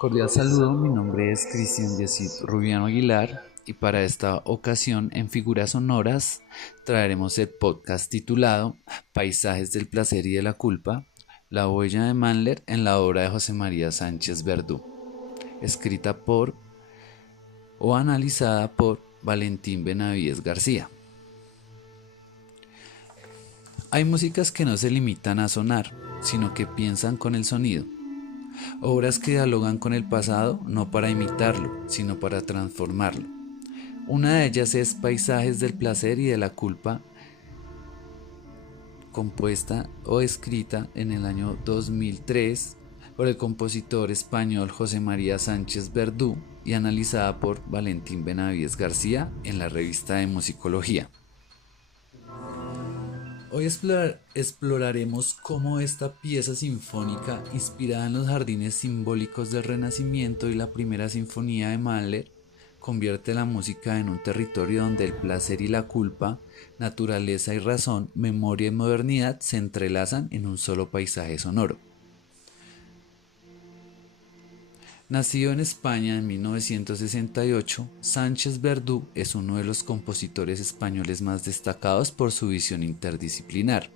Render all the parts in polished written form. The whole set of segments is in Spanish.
Cordial saludo, mi nombre es Cristian Yesid Rubiano Aguilar y para esta ocasión en Figuras Sonoras traeremos el podcast titulado Paisajes del placer y de la culpa, la huella de Mahler en la obra de José María Sánchez Verdú, escrita por o analizada por Valentín Benavides García. Hay músicas que no se limitan a sonar, sino que piensan con el sonido. Obras que dialogan con el pasado no para imitarlo, sino para transformarlo. Una de ellas es Paisajes del placer y de la culpa, compuesta o escrita en el año 2003 por el compositor español José María Sánchez Verdú y analizada por Valentín Benavides García en la revista de Musicología. Hoy exploraremos cómo esta pieza sinfónica, inspirada en los jardines simbólicos del Renacimiento y la primera sinfonía de Mahler, convierte la música en un territorio donde el placer y la culpa, naturaleza y razón, memoria y modernidad se entrelazan en un solo paisaje sonoro. Nacido en España en 1968, Sánchez Verdú es uno de los compositores españoles más destacados por su visión interdisciplinar.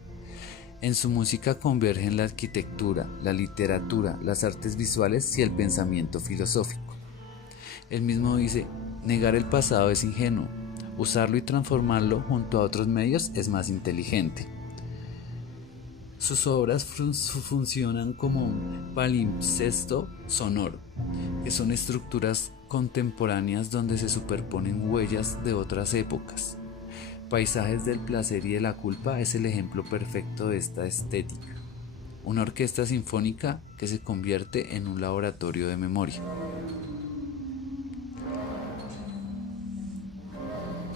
En su música convergen la arquitectura, la literatura, las artes visuales y el pensamiento filosófico. Él mismo dice, negar el pasado es ingenuo, usarlo y transformarlo junto a otros medios es más inteligente. Sus obras funcionan como un palimpsesto sonoro, que son estructuras contemporáneas donde se superponen huellas de otras épocas. Paisajes del placer y de la culpa es el ejemplo perfecto de esta estética. Una orquesta sinfónica que se convierte en un laboratorio de memoria.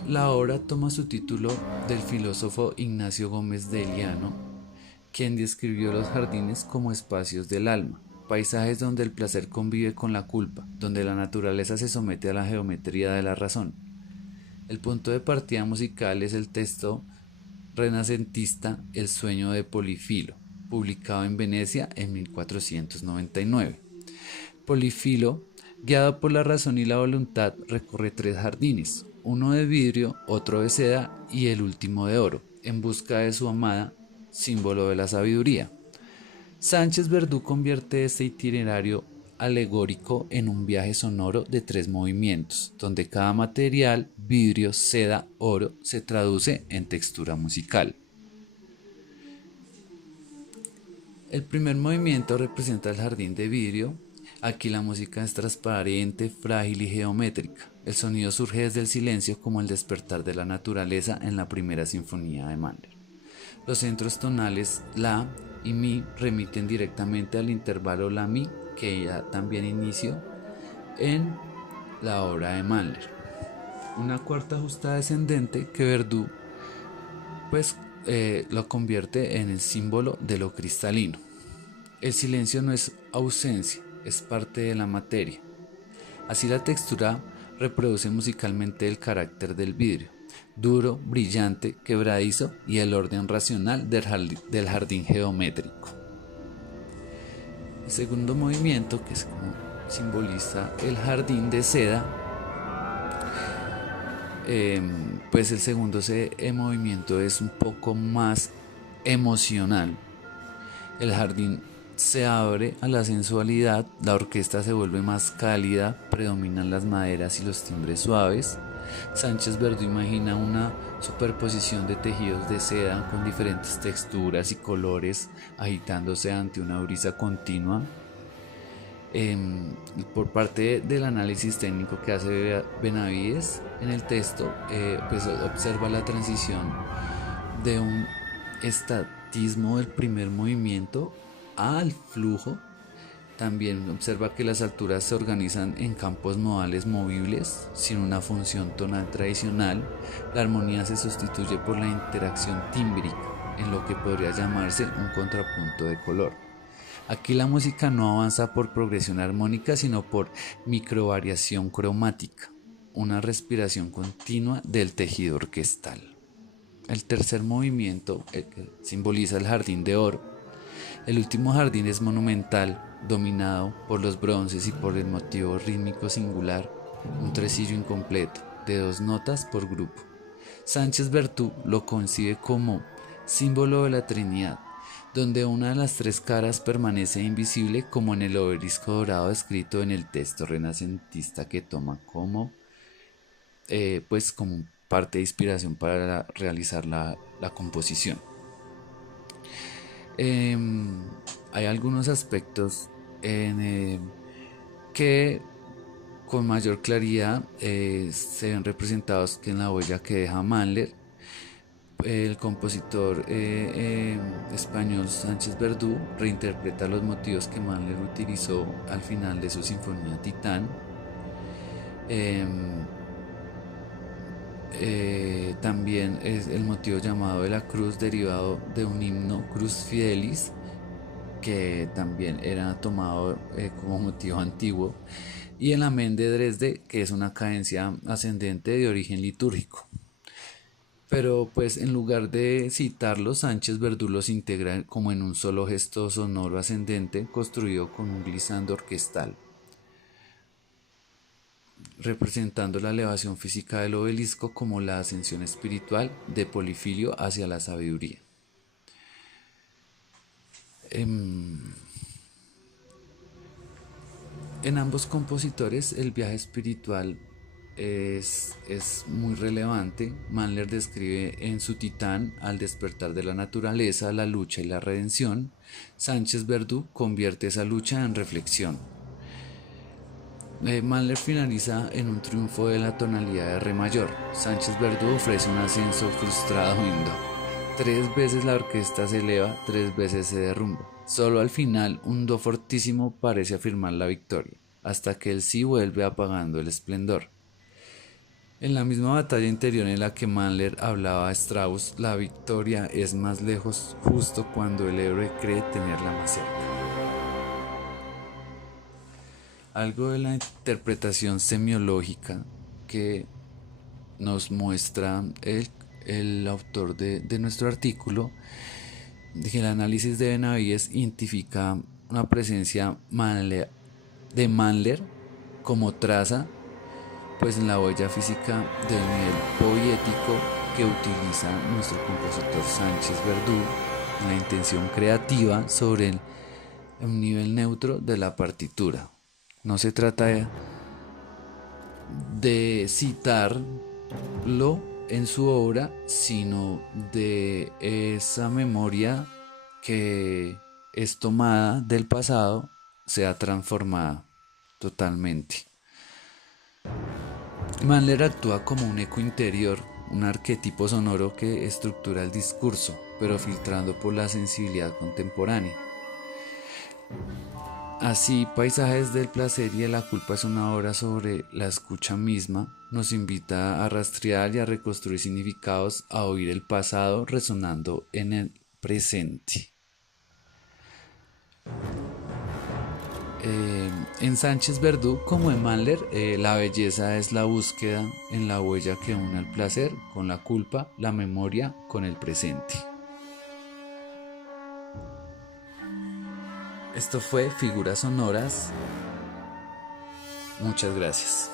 La obra toma su título del filósofo Ignacio Gómez de Eliano, quien describió los jardines como espacios del alma, paisajes donde el placer convive con la culpa, donde la naturaleza se somete a la geometría de la razón. El punto de partida musical es el texto renacentista El sueño de Polifilo, publicado en Venecia en 1499. Polifilo, guiado por la razón y la voluntad, recorre 3 jardines, uno de vidrio, otro de seda y el último de oro, en busca de su amada, símbolo de la sabiduría. Sánchez Verdú convierte este itinerario alegórico en un viaje sonoro de 3 movimientos, donde cada material, vidrio, seda, oro, se traduce en textura musical. El primer movimiento representa el jardín de vidrio. Aquí la música es transparente, frágil y geométrica. El sonido surge desde el silencio como el despertar de la naturaleza en la primera sinfonía de Mahler. Los centros tonales La y Mi remiten directamente al intervalo La-Mi que ya también inició en la obra de Mahler. Una cuarta justa descendente que Verdú lo convierte en el símbolo de lo cristalino. El silencio no es ausencia, es parte de la materia. Así la textura reproduce musicalmente el carácter del vidrio, duro, brillante, quebradizo y el orden racional del jardín geométrico. El segundo movimiento, que es como simboliza el jardín de seda, pues el segundo movimiento es un poco más emocional. El jardín se abre a la sensualidad, la orquesta se vuelve más cálida, predominan las maderas y los timbres suaves. Sánchez Verdú imagina una superposición de tejidos de seda con diferentes texturas y colores agitándose ante una brisa continua. Por parte del análisis técnico que hace Benavides en el texto, pues observa la transición de un estatismo del primer movimiento al flujo. También observa que las alturas se organizan en campos modales movibles sin una función tonal tradicional. La armonía se sustituye por la interacción tímbrica en lo que podría llamarse un contrapunto de color. Aquí la música no avanza por progresión armónica, sino por microvariación cromática, una respiración continua del tejido orquestal. El tercer movimiento, que simboliza el jardín de oro, El último jardín es monumental, dominado por los bronces y por el motivo rítmico singular, un tresillo incompleto, de 2 notas por grupo. Sánchez Bertú lo concibe como símbolo de la Trinidad, donde una de las 3 caras permanece invisible como en el obelisco dorado escrito en el texto renacentista que toma como parte de inspiración para realizar la composición. Hay algunos aspectos que con mayor claridad se ven representados que en la huella que deja Mahler. El compositor español Sánchez Verdú reinterpreta los motivos que Mahler utilizó al final de su sinfonía Titán. También es el motivo llamado de la cruz, derivado de un himno, Cruz Fidelis, que también era tomado como motivo antiguo, y el Amén de Dresde, que es una cadencia ascendente de origen litúrgico. Pero pues en lugar de citarlos, Sánchez Verdú los integra como en un solo gesto sonoro ascendente construido con un glissando orquestal, representando la elevación física del obelisco como la ascensión espiritual de Polifilio hacia la sabiduría. En ambos compositores el viaje espiritual es muy relevante. Mahler describe en su Titán al despertar de la naturaleza, la lucha y la redención. Sánchez Verdú convierte esa lucha en reflexión. Mahler finaliza en un triunfo de la tonalidad de Re mayor. Sánchez Verdú ofrece un ascenso frustrado en Do. 3 veces la orquesta se eleva, 3 veces se derrumba. Solo al final un Do fortísimo parece afirmar la victoria, hasta que el Si vuelve apagando el esplendor. En la misma batalla interior en la que Mahler hablaba a Strauss, la victoria es más lejos justo cuando el héroe cree tenerla más cerca. Algo de la interpretación semiológica que nos muestra el autor de nuestro artículo, que el análisis de Benavides identifica una presencia de Mahler como traza pues en la huella física del nivel poético que utiliza nuestro compositor Sánchez Verdú, la intención creativa sobre un nivel neutro de la partitura. No se trata de citarlo en su obra, sino de esa memoria que es tomada del pasado, sea transformada totalmente. Mahler actúa como un eco interior, un arquetipo sonoro que estructura el discurso, pero filtrando por la sensibilidad contemporánea. Así, Paisajes del placer y de la culpa es una obra sobre la escucha misma, nos invita a rastrear y a reconstruir significados, a oír el pasado resonando en el presente. En Sánchez Verdú, como en Mahler, la belleza es la búsqueda en la huella que une el placer con la culpa, la memoria con el presente. Esto fue Figuras Sonoras. Muchas gracias.